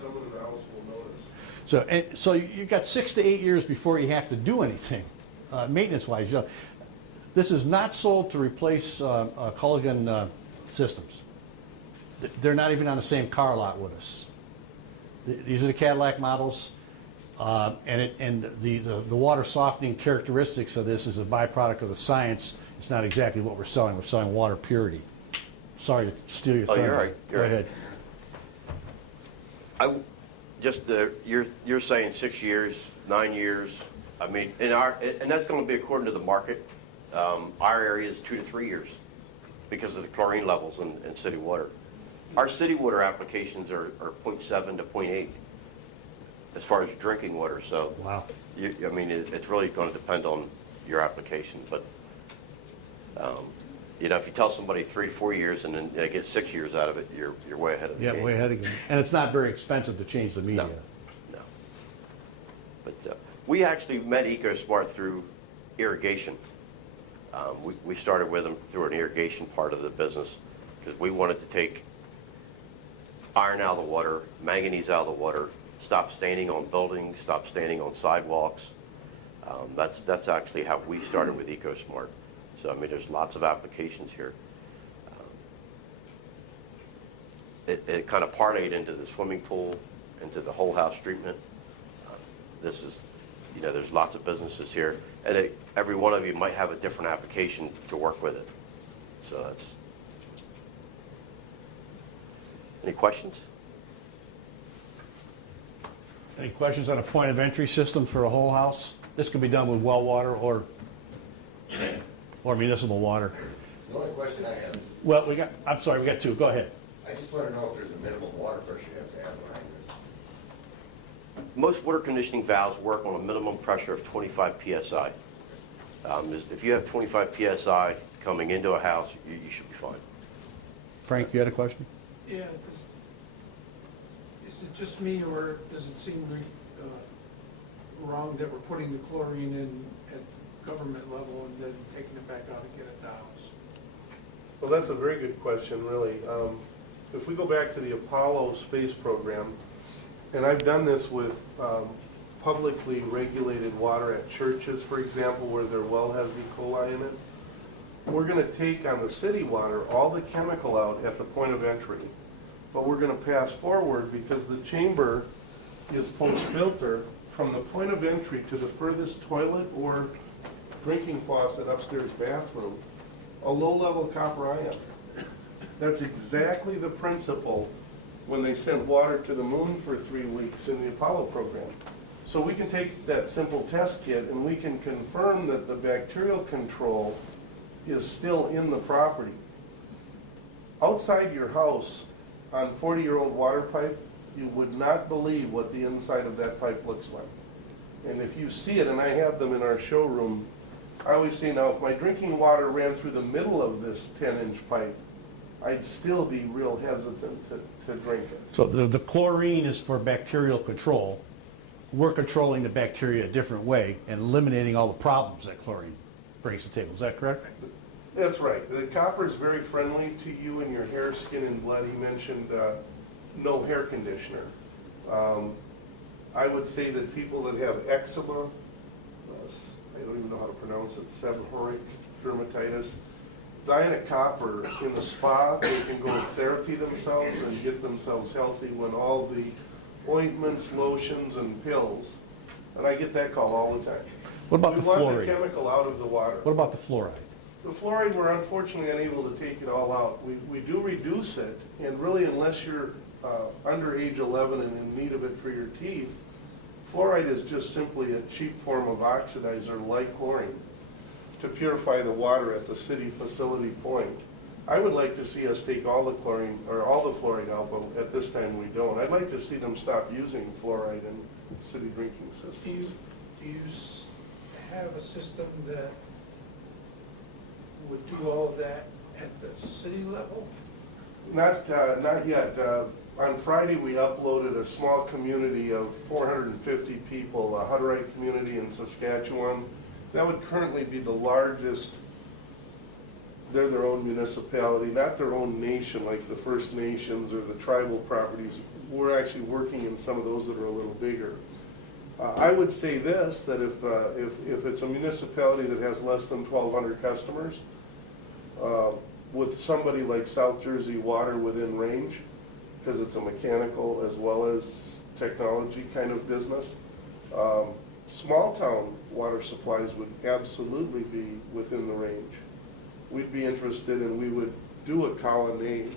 someone in the house will notice. So you got 6 to 8 years before you have to do anything, maintenance-wise. This is not sold to replace Culligan systems. They're not even on the same car lot with us. These are the Cadillac models, and the water softening characteristics of this is a byproduct of the science. It's not exactly what we're selling. We're selling water purity. Sorry to steal your thunder. Oh, you're right. Go ahead. You're saying 6 years, 9 years. I mean, and that's going to be according to the market. Our area is 2 to 3 years because of the chlorine levels in city water. Our city water applications are 0.7 to 0.8 as far as drinking water. So, Wow. I mean, it's really going to depend on your application. But if you tell somebody 3 to 4 years and then they get 6 years out of it, you're way ahead of the game. Yeah, way ahead again. And it's not very expensive to change the media. No. But we actually met EcoSmarte through irrigation. We started with them through an irrigation part of the business because we wanted to take iron out of the water, manganese out of the water, stop staining on buildings, stop staining on sidewalks. That's actually how we started with EcoSmarte. So, I mean, there's lots of applications here. It kind of parlayed into the swimming pool, into the whole house treatment. This is, there's lots of businesses here. And every one of you might have a different application to work with it. So that's... Any questions? Any questions on a point of entry system for a whole house? This can be done with well water or municipal water. The only question I have is, Well, we got two. Go ahead. I just want to know if there's a minimum water pressure you have to have behind this. Most water conditioning valves work on a minimum pressure of 25 psi. If you have 25 psi coming into a house, you should be fine. Frank, you had a question? Yeah, is it just me, or does it seem wrong that we're putting the chlorine in at government level and then taking it back out again at the house? Well, that's a very good question, really. If we go back to the Apollo space program, and I've done this with publicly regulated water at churches, for example, where their well has E. coli in it, we're going to take on the city water all the chemical out at the point of entry, but we're going to pass forward because the chamber is post-filter from the point of entry to the furthest toilet or drinking faucet upstairs bathroom, a low-level copper ion. That's exactly the principle when they sent water to the moon for 3 weeks in the Apollo program. So we can take that simple test kit and we can confirm that the bacterial control is still in the property. Outside your house on 40-year-old water pipe, you would not believe what the inside of that pipe looks like. And if you see it, and I have them in our showroom, I always say, now if my drinking water ran through the middle of this 10-inch pipe, I'd still be real hesitant to drink it. So the chlorine is for bacterial control. We're controlling the bacteria a different way and eliminating all the problems that chlorine brings to the table. Is that correct? That's right. The copper is very friendly to you and your hair, skin, and blood. He mentioned no hair conditioner. I would say that people that have eczema, I don't even know how to pronounce it, seborrheic dermatitis, diet copper in the spa, they can go therapy themselves and get themselves healthy when all the ointments, lotions, and pills, and I get that call all the time. What about the We want fluoride? the chemical out of the water. What about the fluoride? The fluoride, we're unfortunately unable to take it all out. We do reduce it, and really unless you're under age 11 and in need of it for your teeth, fluoride is just simply a cheap form of oxidizer like chlorine to purify the water at the city facility point. I would like to see us take all the chlorine, or all the fluoride out, but at this time we don't. I'd like to see them stop using fluoride in city drinking systems. Do you have a system that would do all of that at the city level? Not yet. On Friday, we uploaded a small community of 450 people, a Hutterite community in Saskatchewan. That would currently be the largest. They're their own municipality, not their own nation like the First Nations or the tribal properties we're actually working in some of those that are a little bigger. I would say this, that if it's a municipality that has less than 1,200 customers, with somebody like South Jersey Water within range, because it's a mechanical as well as technology kind of business, small town water supplies would absolutely be within the range. We'd be interested and we would do a colonnade.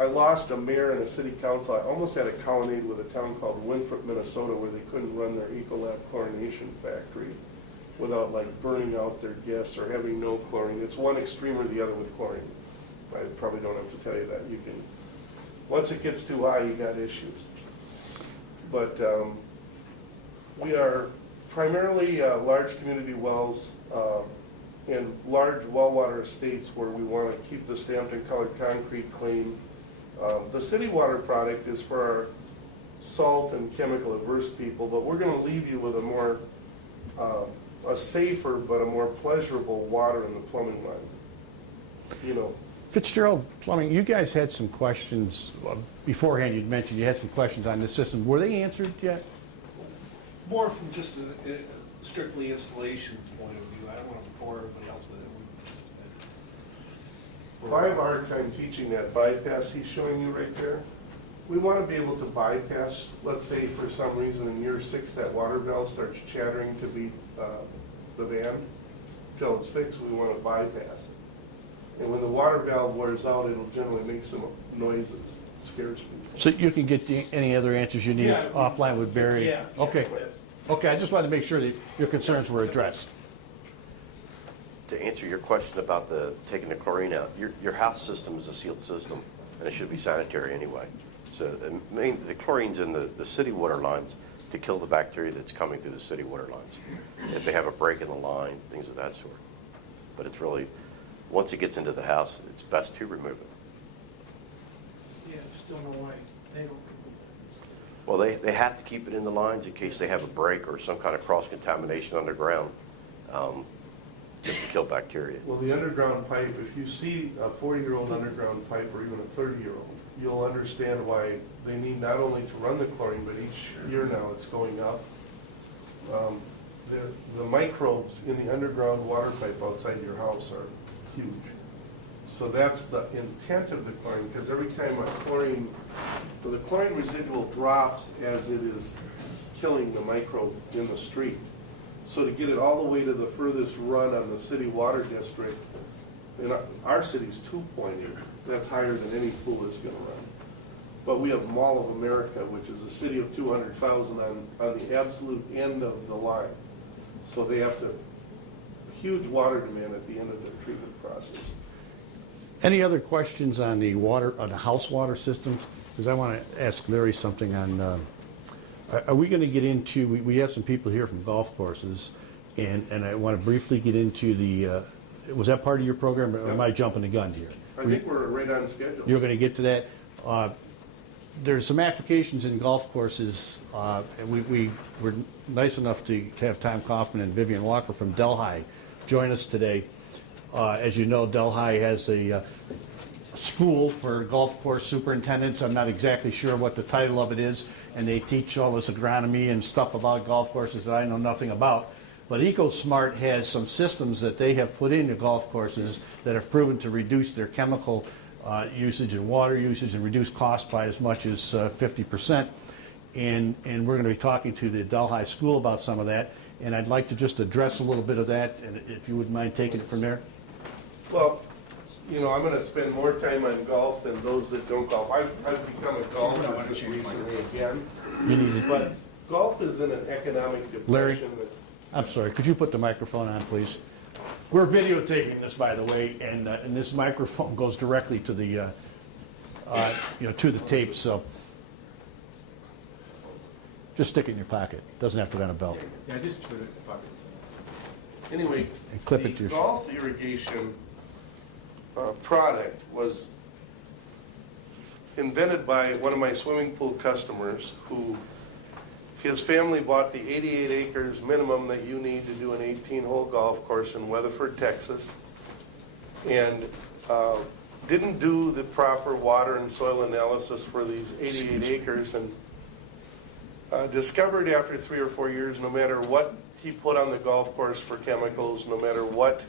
I lost a mayor and a city council. I almost had a colonnade with a town called Winthrop, Minnesota, where they couldn't run their Ecolab chlorination factory without like burning out their guests or having no chlorine. It's one extreme or the other with chlorine. I probably don't have to tell you that. You can, once it gets too high, you got issues. But we are primarily large community wells and large well water estates where we want to keep the stamped and colored concrete clean. The city water product is for our salt and chemical adverse people, but we're going to leave you with a more, a safer but a more pleasurable water in the plumbing line. You know, Fitzgerald Plumbing, you guys had some questions beforehand. You'd mentioned you had some questions on this system. Were they answered yet? More from just a strictly installation point of view. I don't want to bore everybody else with it. I have a hard time teaching that bypass he's showing you right there. We want to be able to bypass, let's say for some reason in year 6 that water valve starts chattering to beat the band. Until it's fixed, we want to bypass. And when the water valve wears out, it'll generally make some noises, scares people. So you can get any other answers you need Yeah. offline with Barry? Yeah. Okay. That's- Okay, I just wanted to make sure that your concerns were addressed. To answer your question about taking the chlorine out, your house system is a sealed system, and it should be sanitary anyway. So the chlorine's in the city water lines to kill the bacteria that's coming through the city water lines. If they have a break in the line, things of that sort. But it's really, once it gets into the house, it's best to remove it. Yeah, just don't know why they don't. Well, they have to keep it in the lines in case they have a break or some kind of cross-contamination underground, just to kill bacteria. Well, the underground pipe, if you see a 40-year-old underground pipe or even a 30-year-old, you'll understand why they need not only to run the chlorine, but each year now it's going up. The microbes in the underground water pipe outside your house are huge. So that's the intent of the chlorine, because every time the chlorine residual drops as it is killing the microbe in the street. So to get it all the way to the furthest run on the city water district, and our city's 2.8, that's higher than any pool is going to run. But we have Mall of America, which is a city of 200,000 on the absolute end of the line. So they have huge water demand at the end of their treatment process. Any other questions on the house water systems? Because I want to ask Larry something on, are we going to get into, we have some people here from golf courses, and I want to briefly get into was that part of your program, or am I jumping the gun here? I think we're right on schedule. You're going to get to that. There's some applications in golf courses, and we were nice enough to have Tom Kaufman and Vivian Walker from Delhi join us today. As you know, Delhi has a school for golf course superintendents. I'm not exactly sure what the title of it is, and they teach all this agronomy and stuff about golf courses that I know nothing about. But EcoSmarte has some systems that they have put into golf courses that have proven to reduce their chemical usage and water usage and reduce cost by as much as 50%. And we're going to be talking to the Delhi school about some of that. And I'd like to just address a little bit of that, and if you wouldn't mind taking it from there. Well, you know, I'm going to spend more time on golf than those that don't golf. I've become a golfer just recently again. You need it. But golf is in an economic Larry? depression. I'm sorry, could you put the microphone on, please? We're videotaping this, by the way, and this microphone goes directly to the, to the tape, so just stick it in your pocket. Doesn't have to be on a belt. Yeah, just put it in the pocket. Anyway, And clip it to the your golf irrigation product was invented by one of my swimming pool customers who, his family bought the 88 acres minimum that you need to do an 18-hole golf course in Weatherford, Texas. And didn't do the proper water and soil analysis for these 88 acres, and discovered after 3 or 4 years, no matter what he put on the golf course for chemicals, no matter what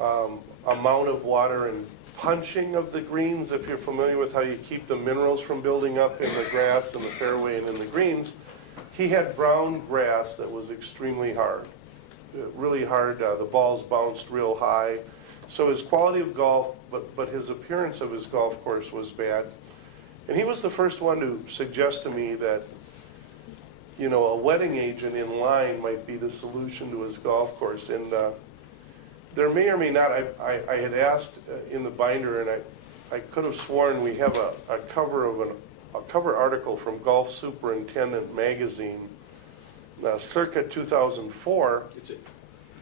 amount of water and punching of the greens, if you're familiar with how you keep the minerals from building up in the grass and the fairway and in the greens, he had brown grass that was extremely hard, really hard. The balls bounced real high. So his quality of golf, but his appearance of his golf course was bad. And he was the first one to suggest to me that, you know, a wetting agent in line might be the solution to his golf course. And there may or may not, I had asked in the binder, and I could have sworn we have a cover article from Golf Superintendent magazine, circa 2004,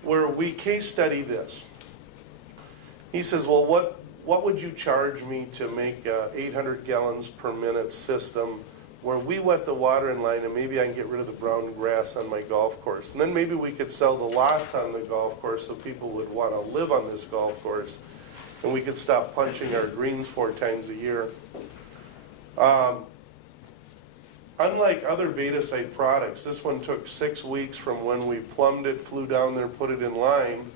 where we case study this. He says, well, what would you charge me to make a 800 gallons per minute system where we wet the water in line and maybe I can get rid of the brown grass on my golf course? And then maybe we could sell the lots on the golf course so people would want to live on this golf course, and we could stop punching our greens 4 times a year. Unlike other Beta-Site products, this one took 6 weeks from when we plumbed it, flew down there, put it in line,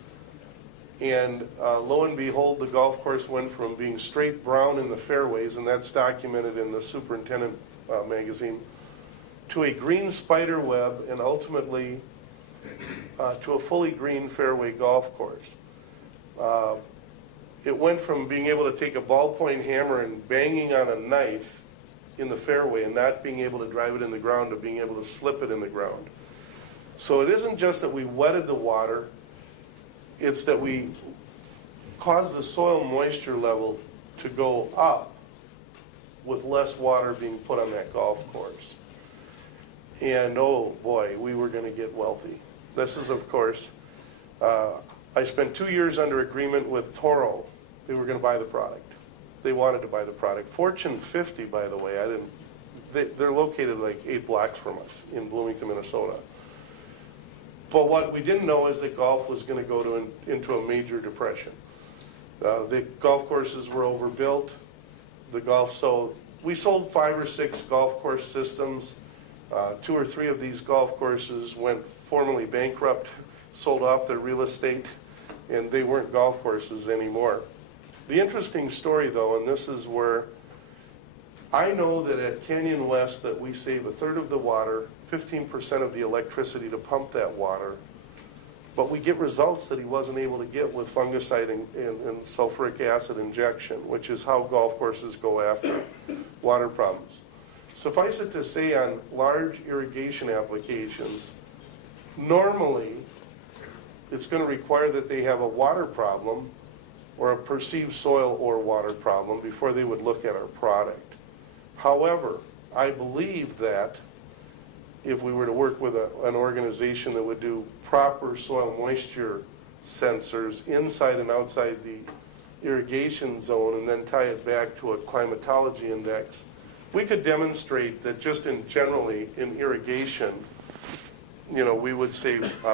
and lo and behold, the golf course went from being straight brown in the fairways, and that's documented in the Superintendent magazine, to a green spider web, and ultimately to a fully green fairway golf course. It went from being able to take a ballpoint hammer and banging on a knife in the fairway and not being able to drive it in the ground to being able to slip it in the ground. So it isn't just that we wetted the water, it's that we caused the soil moisture level to go up with less water being put on that golf course. And oh boy, we were going to get wealthy. This is, of course, I spent 2 years under agreement with Toro. They were going to buy the product. They wanted to buy the product. Fortune 50, by the way, they're located like 8 blocks from us in Bloomington, Minnesota. But what we didn't know is that golf was going to go into a major depression. The golf courses were overbuilt. So we sold 5 or 6 golf course systems. 2 or 3 of these golf courses went formally bankrupt, sold off their real estate, and they weren't golf courses anymore. The interesting story, though, and this is where I know that at Canyon West that we save 1/3 of the water, 15% of the electricity to pump that water, but we get results that he wasn't able to get with fungicide and sulfuric acid injection, which is how golf courses go after water problems. Suffice it to say, on large irrigation applications, normally it's going to require that they have a water problem or a perceived soil or water problem before they would look at our product. However, I believe that if we were to work with an organization that would do proper soil moisture sensors inside and outside the irrigation zone and then tie it back to a climatology index, we could demonstrate that just generally in irrigation, we would save